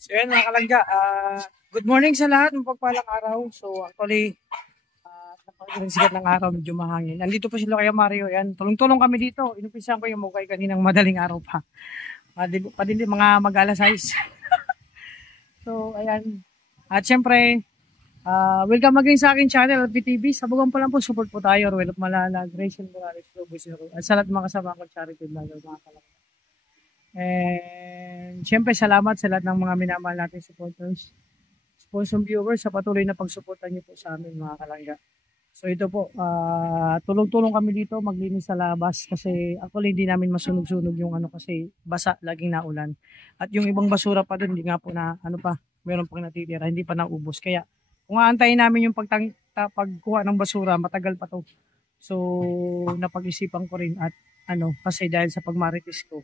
So yan mga kalangga, good morning sa lahat, mapagpalang araw. So actually, napakagandang sikat ng araw, medyo mahangin. Nandito po si Kuya Mario, yan. Tulong-tulong kami dito. Inumpisahan ko yung mukay kaninang madaling araw pa. Padili mga mag-alas 6. So ayan. At syempre, welcome again sa akin channel, LPTV. Sabugan pa lang po, support po tayo. Ruel of Malalag, Rachel Morales, Robo Zero. At sa lahat mga kasama ko, charity vlogger, mga kalangga. And syempre salamat sa lahat ng mga minamahal natin supporters, sponsor viewers sa patuloy na pagsuportan niyo po sa amin mga kalangga. So ito po, tulong-tulong kami dito maglinis sa labas kasi actually hindi namin masunog-sunog yung ano kasi basa, laging naulan. At yung ibang basura pa doon, hindi nga po na ano pa, meron pang natitira, hindi pa naubos. Kaya kung aantayin namin yung pagkuha ng basura, matagal pa to. So napag-isipan ko rin at ano, kasi dahil sa pagmarites ko,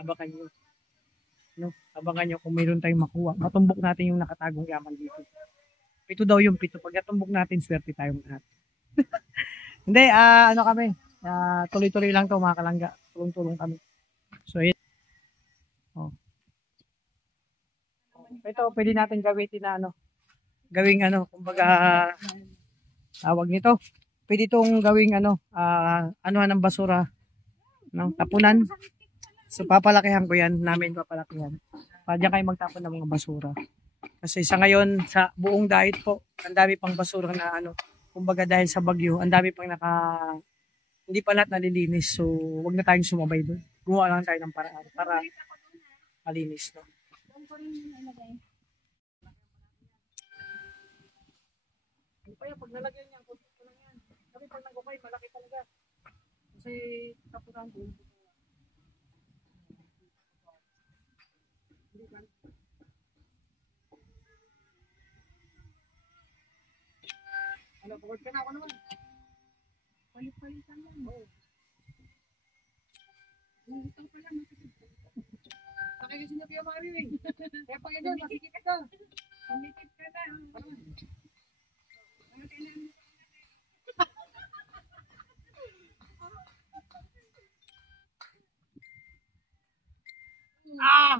abangan nyo. No? Abangan nyo kung mayroon tayong makuha. Matumbok natin yung nakatagong yaman dito. Pito daw yung pito. Pag natumbok natin, swerte tayong lahat. Hindi, ano kami. Tuloy-tuloy lang to mga kalangga. Tulong-tulong kami. So, yun. Oh. Ito, pwede natin gawitin na ano. Gawing ano, kumbaga, tawag nito. Pwede itong gawing ano, anuhan ng basura. No? Tapunan. So papalakihan ko yan, namin papalakihan. Para dyan kayo magtapon ng mga basura. Kasi sa ngayon, sa buong diet po, ang dami pang basura na ano, kumbaga dahil sa bagyo, ang dami pang hindi pa lahat nalilinis. So wag na tayong sumabay doon. Gumawa lang tayo ng paraan para malinis. No? Pag nalagyan niya, kunti ko lang yan. Kami pag nagukay, malaki talaga. Kasi tapunan doon. Ano, pagod ka na ako naman. Palit-palitan lang. Oo. Ito pa lang. Nakikisin niyo kayo mga rinig. Kaya pa yun, masikipit ka. Masikipit ka na. Ano kailangan mo?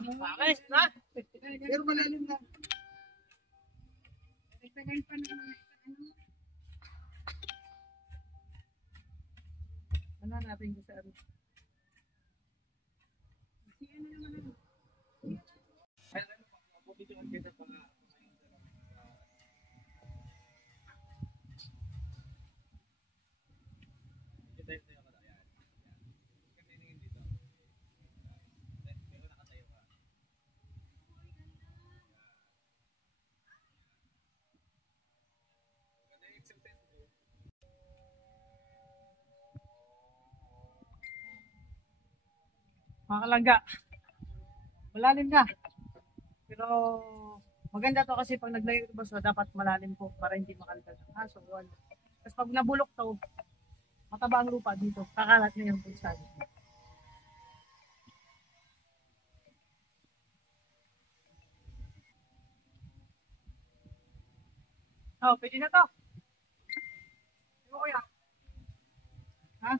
Bakit? Ha? Pero malalim na. Tagal pa naman. Ano natin ko sa ano? Ay, ano pa? Mabuti ko ang kita pa nga. Mga kalangga, malalim na. Pero maganda to kasi pag naglayo ito basura, dapat malalim po para hindi makalagay ng aso. Tapos pag nabulok to, mataba ang lupa dito, kakalat na yung pulsan. Oh, pwede na to. Ano kuya? Ha?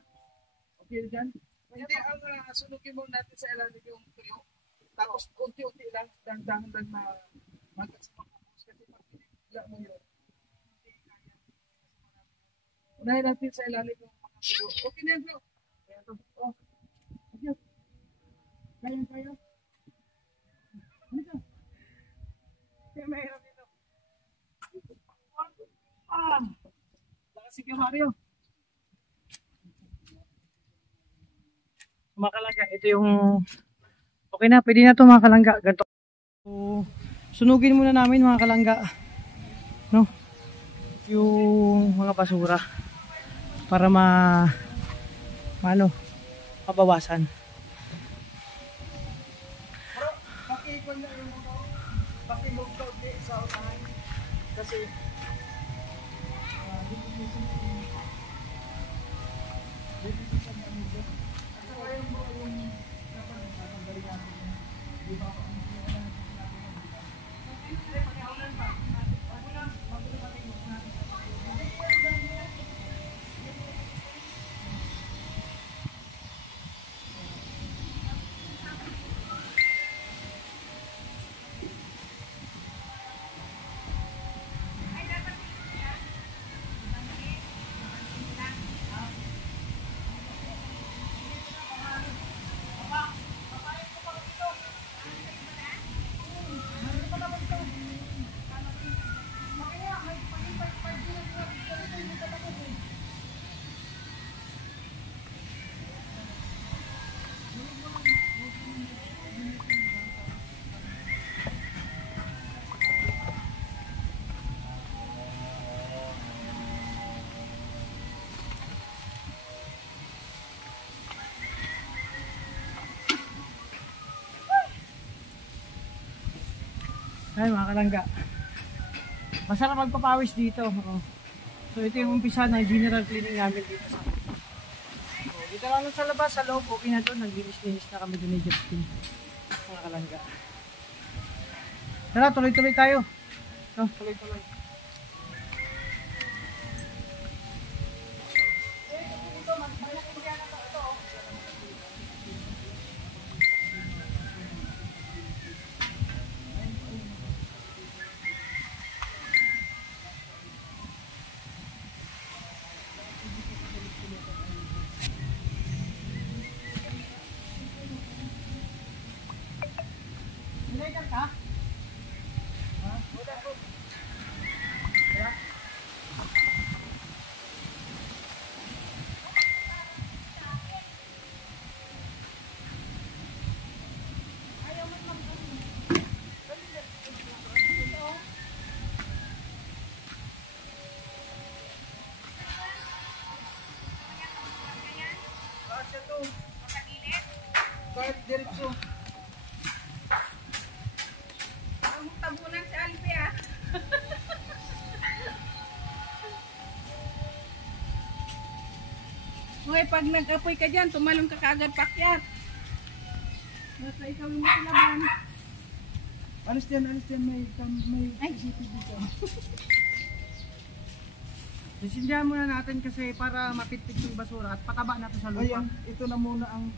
Okay dyan? Hindi, ang sunugin mo natin sa ilalim yung tuyo. Tapos unti-unti lang, dahan-dahan lang na magkas makapos. Kasi pag pinila mo yun, hindi kaya. Unahin natin sa ilalim yung mga tuyo. Okay na yun bro. Kaya ito. Oh. Okay. Kaya. Dito. Kaya mahirap dito. Lakas si Mario. Mga kalangga, ito yung okay na, pwede na to mga kalangga. Ganito. So, sunugin muna namin mga kalangga, no? Yung mga basura para mabawasan. Kasi Ay mga kalangga, masarap magpapawis dito. So ito yung umpisa ng general cleaning namin dito sa dito lang sa labas, sa loob, okay na to. Naglinis-linis na kami doon ni Justin. Mga kalangga. Tara, tuloy-tuloy tayo. Tuloy-tuloy. Ka? Kahit diretso. Ang tabunan si Alpi ah. Hoy, pag nag-apoy ka dyan, tumalong ka kaagad pakyat. Basta ikaw yung masilaban. Alis yan, may CCTV dito. Sisindihan muna natin kasi para mapitpit yung basura at pataba natin sa lupa. Ayan, ito na muna ang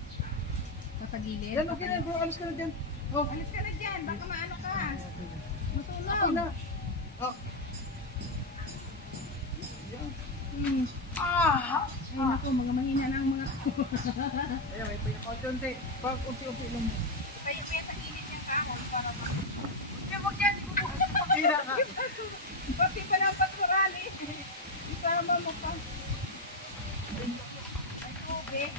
Tatagilid. yan, okay na bro, alis ka na dyan. Oh, alis ka na dyan, baka maano ka. Matunaw. Ako na. Oh. Ay naku, mga mahina na ang mga Ayan, may pinaka-unti. Pag unti-unti lang. Kaya yung sa gilid niya ka. Para Huwag yan, hindi ko pakira ka. pati pa ng paturali. Para mo mapang. Ay, tubig.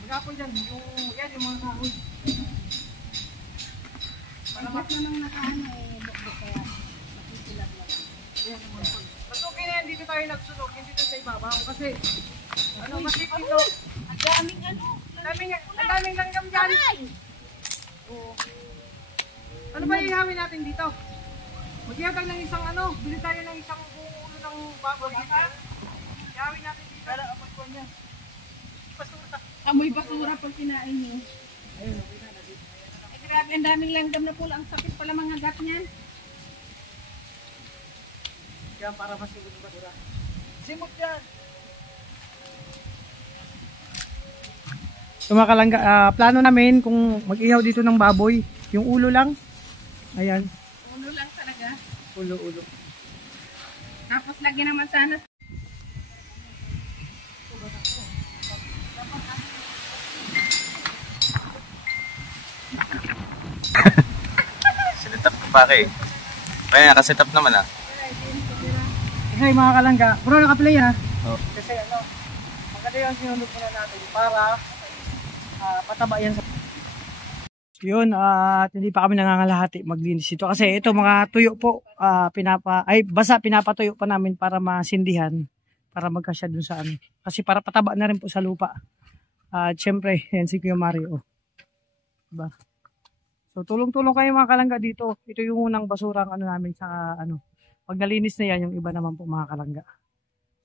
Magkapon dyan, yung mga kahoy. Pagkat na nang nakaano eh, bukbuk kaya nakikilag lang. Ayan, yung mga kahoy. Mas okay na yan, dito tayo nagsunog, hindi dito sa ibabaw. Kasi, kasi dito, Ang daming ano. ang daming langgam dyan. Oo. Ano ba ihawin natin dito? Mag-ihawin ng isang bili tayo ng isang buong ulo ng baboy dito. Ihawin natin dito. Para apoy ko niya. Basura. Amoy basura pag kinain niyo. Ayun, okay na. Ay grabe, ang daming langgam na pula. Ang sakit pala mga gat niyan. Kaya para masigod yung basura. Simot yan! So mga kalangga, plano namin kung mag-ihaw dito ng baboy, yung ulo lang. Ayan. Ulo lang talaga. Ulo. Tapos lagi naman sana. Set up ko pa kay. Kaya naka-set up naman ah. Okay mga kalangga, bro naka-play ha. Oh. Kasi maganda yung sinunod muna natin para pataba yan sa yun at hindi pa kami nangangalahati maglinis ito kasi ito mga tuyo po basa pinapatuyo pa namin para masindihan para magkasya dun sa kasi para pataba na rin po sa lupa at syempre yan si Kuya Mario diba? So tulong-tulong kayo mga kalangga dito, ito yung unang basura namin sa pag nalinis na yan yung iba naman po mga kalangga.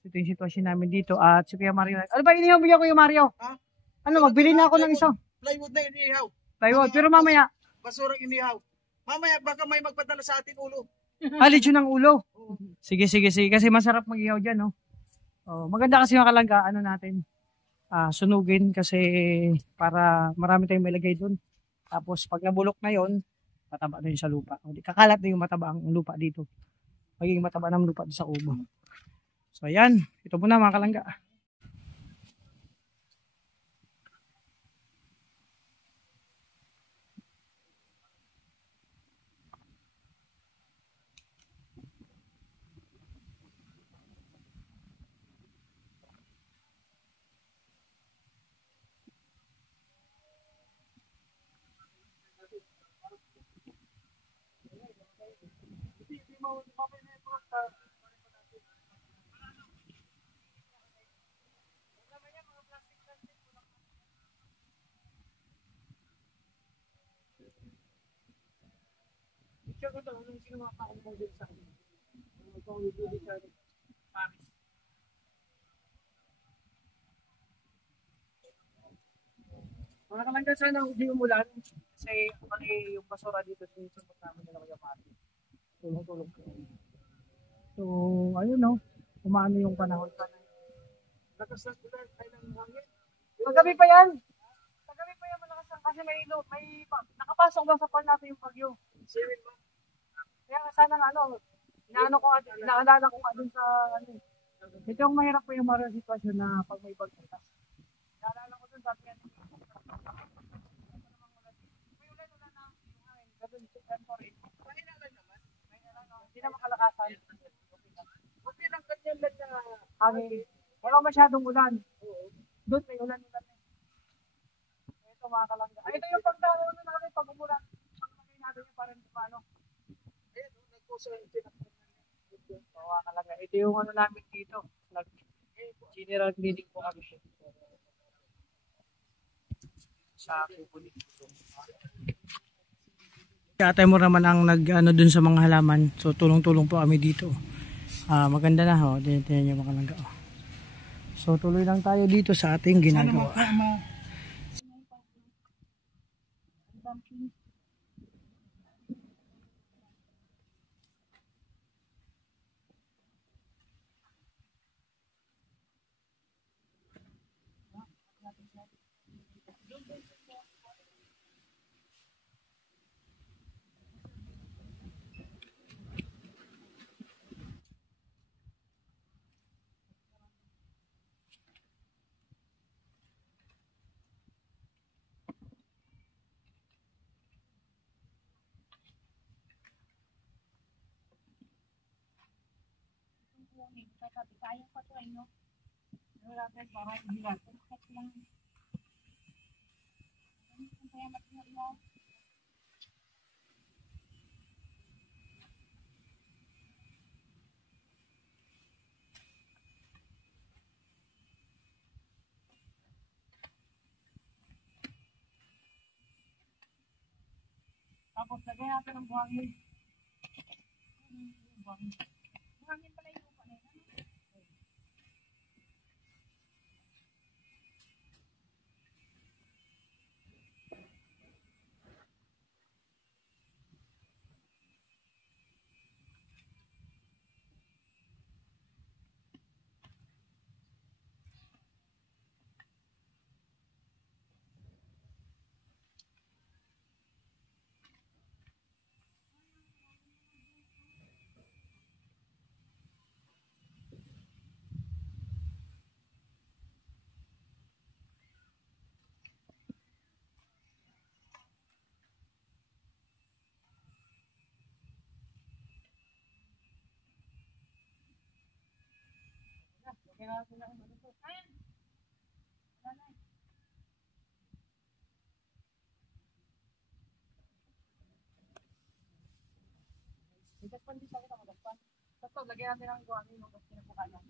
Ito yung sitwasyon namin dito at si Kuya Mario ano ba inihaw mo Kuya Mario? Ha? Magbili na ako ng isang Plywood na inihaw. plywood pero mamaya Basurang inihaw. Mamaya baka may magpadala sa atin ulo. Lechon ng ulo. Sige. Kasi masarap mag-ihaw dyan, no? Oh, maganda kasi yung kalangga, natin, sunugin kasi para marami tayong malagay dun. Tapos pag nabulok na yon mataba na yun sa lupa. O, kakalat na yung mataba ang lupa dito. Magiging mataba ng lupa sa ubo. So, ayan. Ito muna mga kalangga. picture ko to, nung sinumapa ko mo din sa akin. Kung hindi sa Paris. Mga kalangga, sana hindi umulan. Kasi mali yung basura dito sa sumot namin nila Kuya Mari. Tulong-tulong ko. So, ayun no. Kumano yung panahon pa na. Lakas ng ulan, kailan ng hangin. Paggabi pa yan. Paggabi pa yan malakas ang kasi may nakapasok ba sa pan natin yung bagyo. Kaya nga sana inaalala ko nga dun sa ano. Ito yung mahirap po yung mga sitwasyon na pag may bagyo. Inaalala ko dun sabi yan. May ulan na yung hangin. Ganun sorry. Mahinalan naman. Hindi na makalakasan. Okay lang ganyan lang na hangin. Walang masyadong ulan. Doon may ulan-ulan. Ito mga kalangga. Ito yung pagdalo na natin pag umulan. Pagmagay natin yung parang paano. Ayan, nagpuso yung tinakpan namin. So mga kalangga. Ito yung ano namin dito. General cleaning po kami. Sa kukulit. Atay mo naman ang nag-ano dun sa mga halaman. So tulong-tulong po kami dito. Maganda na ho. Tingnan nyo mga kalangga. So tuloy lang tayo dito sa ating ginagawa. Kaya pa to ay no. Wala tayong parang hilat. Kaya matulog mo. Tapos lagyan natin ng buhangin. Buhangin pala yung lupa na yun. Lagyan natin ng ano to. Ayan. Wala na. Itaspan din sa akin ako. Tapos lagyan natin ng buhangin. Tapos pinapukan lang.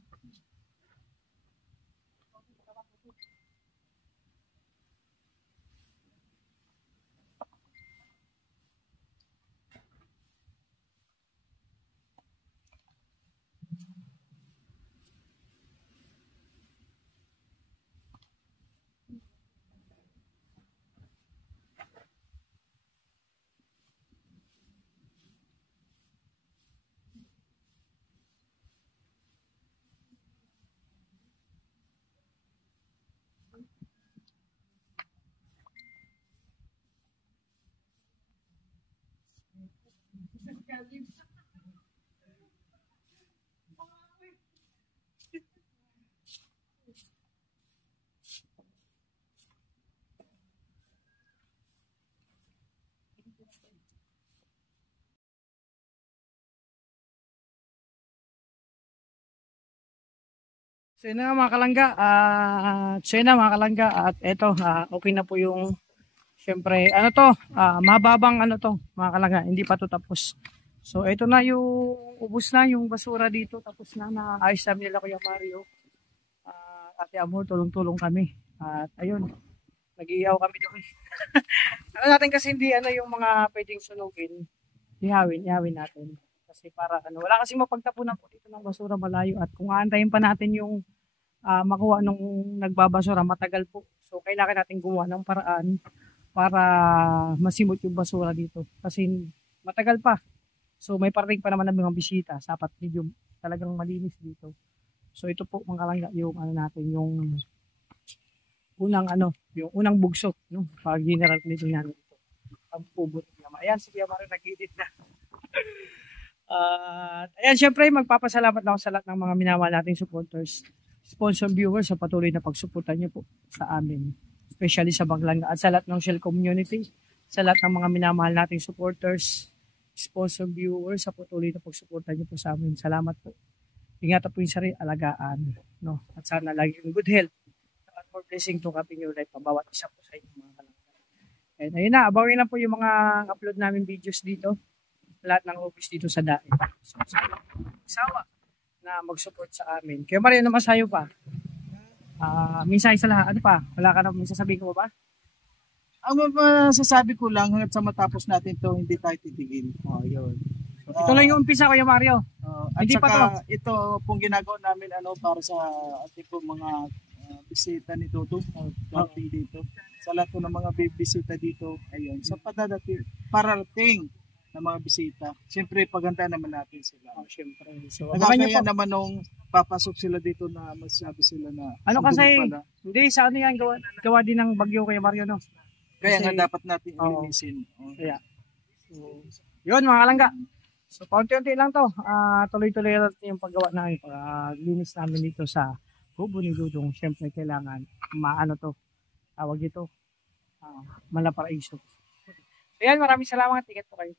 So yun na nga mga kalangga, at eto, okay na po yung, syempre, ano to, mababang ano to, mga kalangga, hindi pa to tapos. So eto na yung, ubos na yung basura dito, tapos na, naayos namin nila Kuya Mario. Ate Amor, tulong-tulong kami. At ayun, nag-iihaw kami doon. Ano natin kasi hindi, ano yung mga pwedeng sunugin. ihawin natin. Kasi para ano, wala kasing mapagtapunan po dito ng basura malayo at kung aantayin pa natin yung makuha nung nagbabasura matagal po. So kailangan natin gumawa ng paraan para masimot yung basura dito kasi matagal pa. So may parating pa naman ng mga bisita, sapat medium talagang malinis dito. So ito po mga kalangga yung ano natin yung yung unang bugso, no? Pag general cleaning namin ito. Ang pubot naman. Ayan, si Kuya Mario nag-edit na. Ayan, syempre magpapasalamat na ako sa lahat ng mga minamahal nating supporters, sponsor viewers sa patuloy na pagsuportan niyo po sa amin. Especially sa Banglanga at sa lahat ng Shell community, sa lahat ng mga minamahal nating supporters, sponsor viewers sa patuloy na pagsuportan niyo po sa amin. Salamat po. Ingatan po yung sarili, alagaan, no? At sana lagi yung good health. At more blessing to happy new life pa bawat isa po sa inyo mga kalangga. And ayun na, abawin na po yung mga upload namin videos dito. Lahat ng office dito sa DAE. So, sawa na mag-support sa amin. Kaya Mario, na masayo pa. Minsan sa lahat, ano pa? Wala ka na sasabihin ko ba? Ang masasabi ko lang hanggang sa matapos natin to hindi tayo titigil. Oh, yun. So, ito lang yung umpisa, Kuya Mario. At Hindi pa saka ito pong ginagawa namin para sa ating pong mga bisita ni Dodo dating dito. Sa lahat po ng mga bisita dito, ayun, sa parating ng mga bisita. Siyempre, paganda naman natin sila. Siyempre. So, Nagkakaya naman nung papasok sila dito na magsabi sila na ano kasi, hindi, sa ano yan, gawa din ng bagyo Kuya Mario, no? Kaya Kasi, nga dapat natin ilinisin. Kaya. So, yun mga kalangga. So, paunti-unti lang to. Tuloy-tuloy natin yung paggawa namin. Linis namin dito sa Kubo ni Dudong. Siyempre, kailangan tawag dito, Malaparaiso. So, yan, maraming salamat. Ticket po kayo.